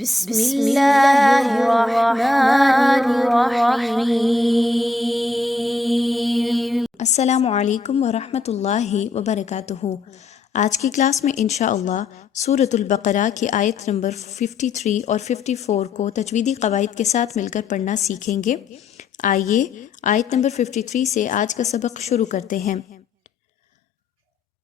بسم اللہ الرحمن الرحیم۔ السلام علیکم ورحمۃ اللہ وبرکاتہ۔ آج کی کلاس میں انشاءاللہ سورۃ البقرہ کی آیت نمبر 53 اور 54 کو تجویدی قواعد کے ساتھ مل کر پڑھنا سیکھیں گے۔ آئیے آیت نمبر 53 سے آج کا سبق شروع کرتے ہیں۔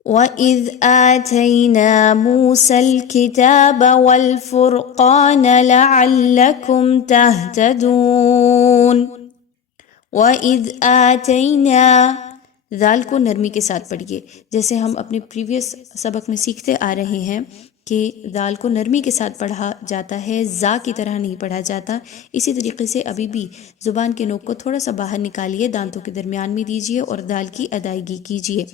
وَإِذْ آتَيْنَا مُوسَى الْكِتَابَ وَالْفُرْقَانَ لَعَلَّكُمْ تَهْتَدُونَ۔ وَإِذْ آتَيْنَا، ذال کو نرمی کے ساتھ پڑھیے، جیسے ہم اپنے پریویس سبق میں سیکھتے آ رہے ہیں کہ ذال کو نرمی کے ساتھ پڑھا جاتا ہے، زا کی طرح نہیں پڑھا جاتا۔ اسی طریقے سے ابھی بھی زبان کے نوک کو تھوڑا سا باہر نکالیے، دانتوں کے درمیان میں دیجیے اور دال کی ادائیگی کیجیے۔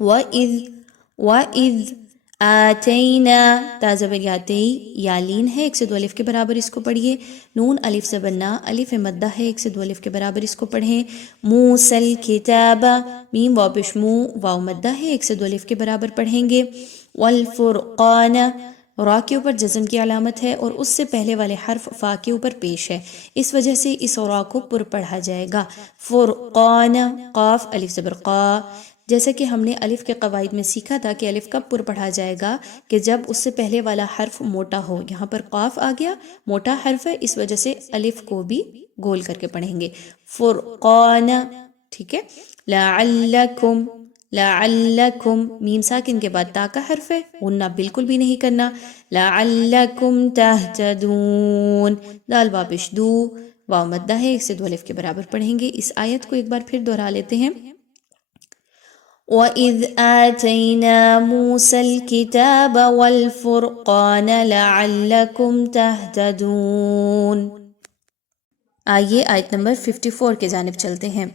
وَإِذْ آتَيْنَا، تا زبر یاتئی یا لین ہے، 1 سے 2 الف کے برابر اس کو پڑھیے۔ نون الف سے بننا، الف مدہ ہے، 1 سے 2 الف کے برابر اس کو پڑھیں۔ موسى الكتاب، میم واو پشمو واو مدہ ہے، 1 سے 2 الف کے برابر پڑھیں گے۔ والفرقان، را کے اوپر جزم کی علامت ہے اور اس سے پہلے والے حرف فا کے اوپر پیش ہے، اس وجہ سے اس را کو پر پڑھا جائے گا۔ فرقان، قاف الف زبر قا، جیسا کہ ہم نے الف کے قواعد میں سیکھا تھا کہ الف کب پر پڑھا جائے گا کہ جب اس سے پہلے والا حرف موٹا ہو۔ یہاں پر قاف آ گیا، موٹا حرف ہے، اس وجہ سے الف کو بھی گول کر کے پڑھیں گے۔ فرقان، ٹھیک ہے۔ لعلکم، لعلکم، میم ساکن کے بعد تا کا حرف ہے، غنہ بالکل بھی نہیں کرنا۔ لعلکم تہتدون، دال واپش دو، واو مدہ ہے، 1 سے 2 الف کے برابر پڑھیں گے۔ اس آیت کو ایک بار پھر دہرا لیتے ہیں۔ وَإِذْ آتَيْنَا مُوسَى الْكِتَابَ وَالْفُرْقَانَ لَعَلَّكُمْ تَهْتَدُونَ۔ آئیے آیت نمبر 54 کے جانب چلتے ہیں۔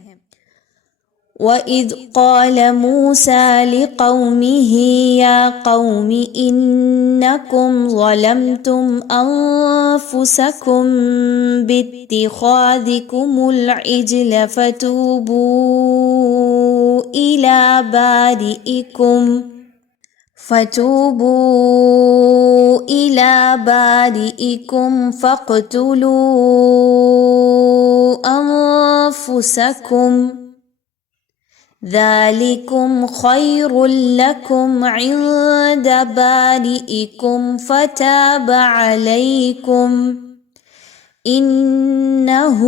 وَإِذْ قَالَ مُوسَى لِقَوْمِهِ يَا قَوْمِ إِنَّكُمْ ظَلَمْتُمْ أَنفُسَكُمْ بِاتِّخَاذِكُمُ الْعِجْلَ فَتُوبُوا إِلَى بَارِئِكُمْ فَاقْتُلُوا أَنفُسَكُمْ ذَلِكُمْ خَيْرٌ لَكُمْ عِندَ بَارِئِكُمْ فَتَابَ عَلَيْكُمْ إِنَّهُ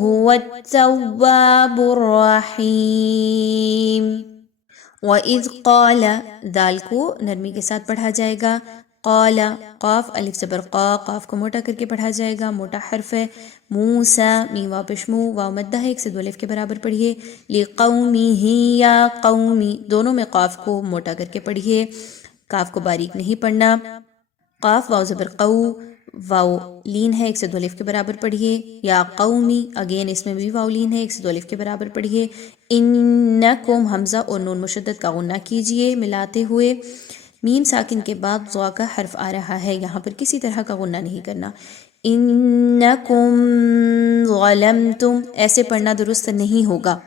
هُوَ التَّوَّابُ الرَّحِيمُ۔ وَإِذْ قَالَ، دال کو نرمی کے ساتھ پڑھا جائے گا۔ قال، قاف الف زبر قا، قاف کو موٹا کر کے پڑھا جائے گا، موٹا حرف ہے۔ موسیٰ، میم واو پشمو واو مدہ ہے، 1 سے 2 الف کے برابر پڑھیے۔ لِقَوْمِهِ یا قومی، دونوں میں قاف کو موٹا کر کے پڑھیے، قاف کو باریک نہیں پڑھنا۔ قاف واو زبر قو، واو لین ہے، 1 سے 2 الف کے برابر پڑھیے۔ یا قومی، اگین اس میں بھی واو لین ہے، 1 سے 2 الف کے برابر پڑھیے۔ انکم، حمزہ اور نون مشدد کا غنہ کیجئے ملاتے ہوئے۔ میم ساکن کے بعد ضا کا حرف آ رہا ہے، یہاں پر کسی طرح کا غنہ نہیں کرنا۔ انکم ظلمتم، ایسے پڑھنا درست نہیں ہوگا۔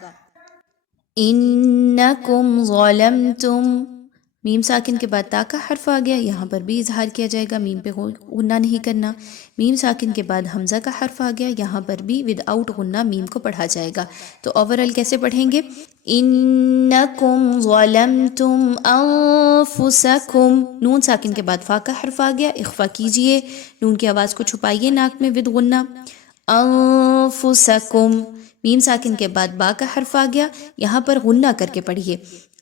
انکم ظلمتم، میم ساکن کے بعد تا کا حرف آ گیا، یہاں پر بھی اظہار کیا جائے گا، میم پہ غنہ نہیں کرنا۔ میم ساکن کے بعد حمزہ کا حرف آ گیا، یہاں پر بھی ود آؤٹ غنہ میم کو پڑھا جائے گا۔ تو اوورال کیسے پڑھیں گے؟ انکم ظلمتم انفسکم، نون ساکن کے بعد فا کا حرف آ گیا، اخفا کیجئے، نون کی آواز کو چھپائیے ناک میں ود غنہ۔ انفسکم، میم ساکن کے بعد با کا حرف آ گیا، یہاں پر غنہ کر کے پڑھیے۔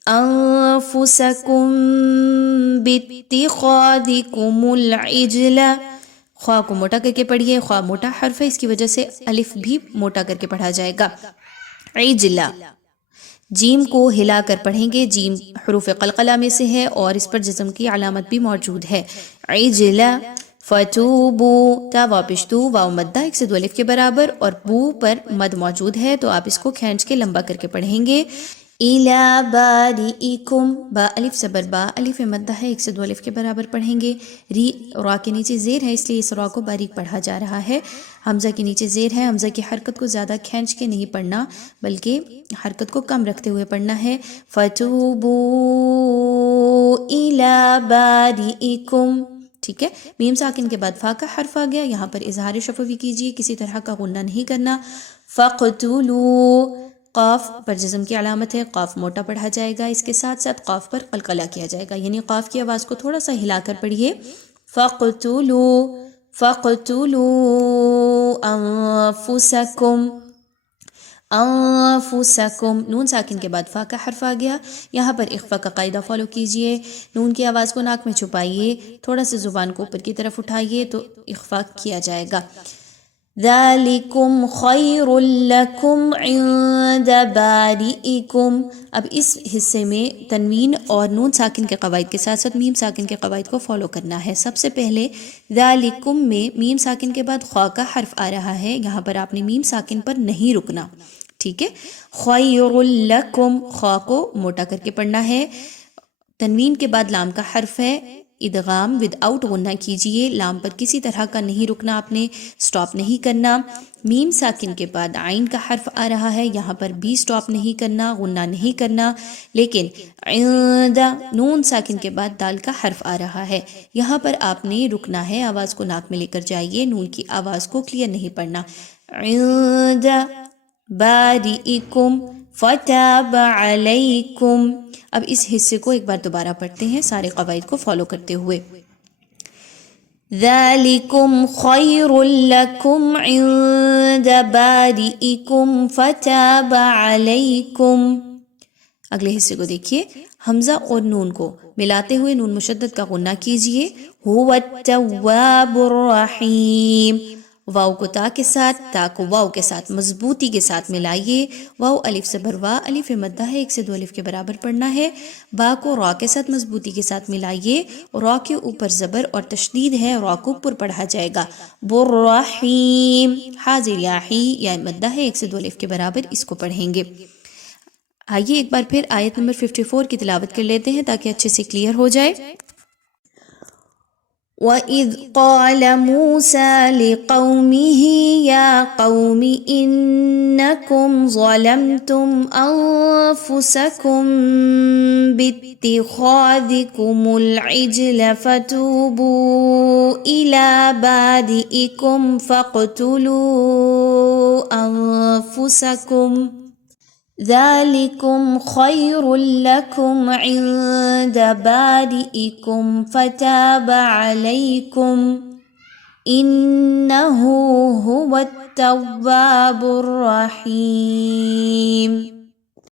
انفسکم باتخاذکم العجل، خواہ کو موٹا کر کے پڑھیے، خواہ موٹا حرف ہے، اس کی وجہ سے الف بھی موٹا کر کے پڑھا جائے گا۔ عجلہ، جیم کو ہلا کر پڑھیں گے، جیم حروف قلقلہ میں سے ہے اور اس پر جزم کی علامت بھی موجود ہے۔ عجلہ، فتوبو، تا واپش دو، واو مدہ 1 سے 2 الف کے برابر اور بو پر مد موجود ہے، تو آپ اس کو کھینچ کے لمبا کر کے پڑھیں گے۔ اِلَى بَارِئِكُمْ، با الف زبر با، الف مدہ ہے، 1 سے 2 الف کے برابر پڑھیں گے۔ ری، را کے نیچے زیر ہے، اس لیے اس را کو باریک پڑھا جا رہا ہے۔ حمزہ کے نیچے زیر ہے، حمزہ کی حرکت کو زیادہ کھینچ کے نہیں پڑھنا بلکہ حرکت کو کم رکھتے ہوئے پڑھنا ہے۔ فَتُوبُوا إِلَى بَارِئِكُمْ، ٹھیک ہے. میم ساکن کے بعد فا کا حرف آ گیا، یہاں پر اظہار شفوی کیجیے، کسی طرح کا غنہ نہیں کرنا. فَقْتُلُوا، قاف پر جزم کی علامت ہے، قاف موٹا پڑھا جائے گا، اس کے ساتھ ساتھ قاف پر قلقلہ کیا جائے گا، یعنی قاف کی آواز کو تھوڑا سا ہلا کر پڑھیے. فَقْتُلُوا فَقْتُلُوا أَنفُسَكُمْ، انفسکم، نون ساکن کے بعد فا کا حرف آ گیا، یہاں پر اخفا کا قاعدہ فالو کیجئے. نون کی آواز کو ناک میں چھپائیے، تھوڑا سا زبان کو اوپر کی طرف اٹھائیے تو اخفا کیا جائے گا. ذالکم خیر لکم عند بارئکم. اب اس حصے میں تنوین اور نون ساکن کے قواعد کے ساتھ ساتھ میم ساکن کے قواعد کو فالو کرنا ہے. سب سے پہلے ذالکم میں میم ساکن کے بعد خوا کا حرف آ رہا ہے، یہاں پر آپ نے میم ساکن پر نہیں رکنا، ٹھیک ہے. خیر لکم، خوا کو موٹا کر کے پڑھنا ہے. تنوین کے بعد لام کا حرف ہے، ادغام ود آؤٹ غنہ کیجئے، لام پر کسی طرح کا نہیں رکنا، آپ نے سٹاپ نہیں کرنا. میم ساکن کے بعد عین کا حرف آ رہا ہے، یہاں پر بھی سٹاپ نہیں کرنا، غنہ نہیں کرنا. لیکن عند، نون ساکن کے بعد دال کا حرف آ رہا ہے، یہاں پر آپ نے رکنا ہے، آواز کو ناک میں لے کر جائیے، نون کی آواز کو کلیئر نہیں پڑھنا. عند بارئکم فتاب علیکم. اب اس حصے کو ایک بار دوبارہ پڑھتے ہیں سارے قواعد کو فالو کرتے ہوئے. ذالکم خیر لکم عند بارئکم فتاب علیکم. اگلے حصے کو دیکھیے، حمزہ اور نون کو ملاتے ہوئے نون مشدد کا غنہ کیجئے. هو التواب الرحیم. واو کو تا کے ساتھ، تا کو واو کے ساتھ مضبوطی کے ساتھ ملائیے. واو الف سے بروا، الف مدہ ہے 1 سے 2 الف کے برابر پڑھنا ہے. با کو را کے ساتھ مضبوطی کے ساتھ ملائیے. را کے اوپر زبر اور تشدید ہے، را کو اوپر پڑھا جائے گا. بررحیم، حاضر یا ہی یا مدہ ہے 1 سے 2 الف کے برابر، اس کو پڑھیں گے. آئیے ایک بار پھر آیت نمبر 54 کی تلاوت کر لیتے ہیں تاکہ اچھے سے کلیئر ہو جائے. وَإِذْ قَالَ مُوسَى لِقَوْمِهِ يَا قَوْمِ إِنَّكُمْ ظَلَمْتُمْ أَنفُسَكُمْ بِاتِّخَاذِكُمُ الْعِجْلَ فَتُوبُوا إِلَى بَارِئِكُمْ فَاقْتُلُوا أَنفُسَكُمْ ذالکم خیر لکم عند بارئکم فتاب علیکم انہ هو التواب الرحیم.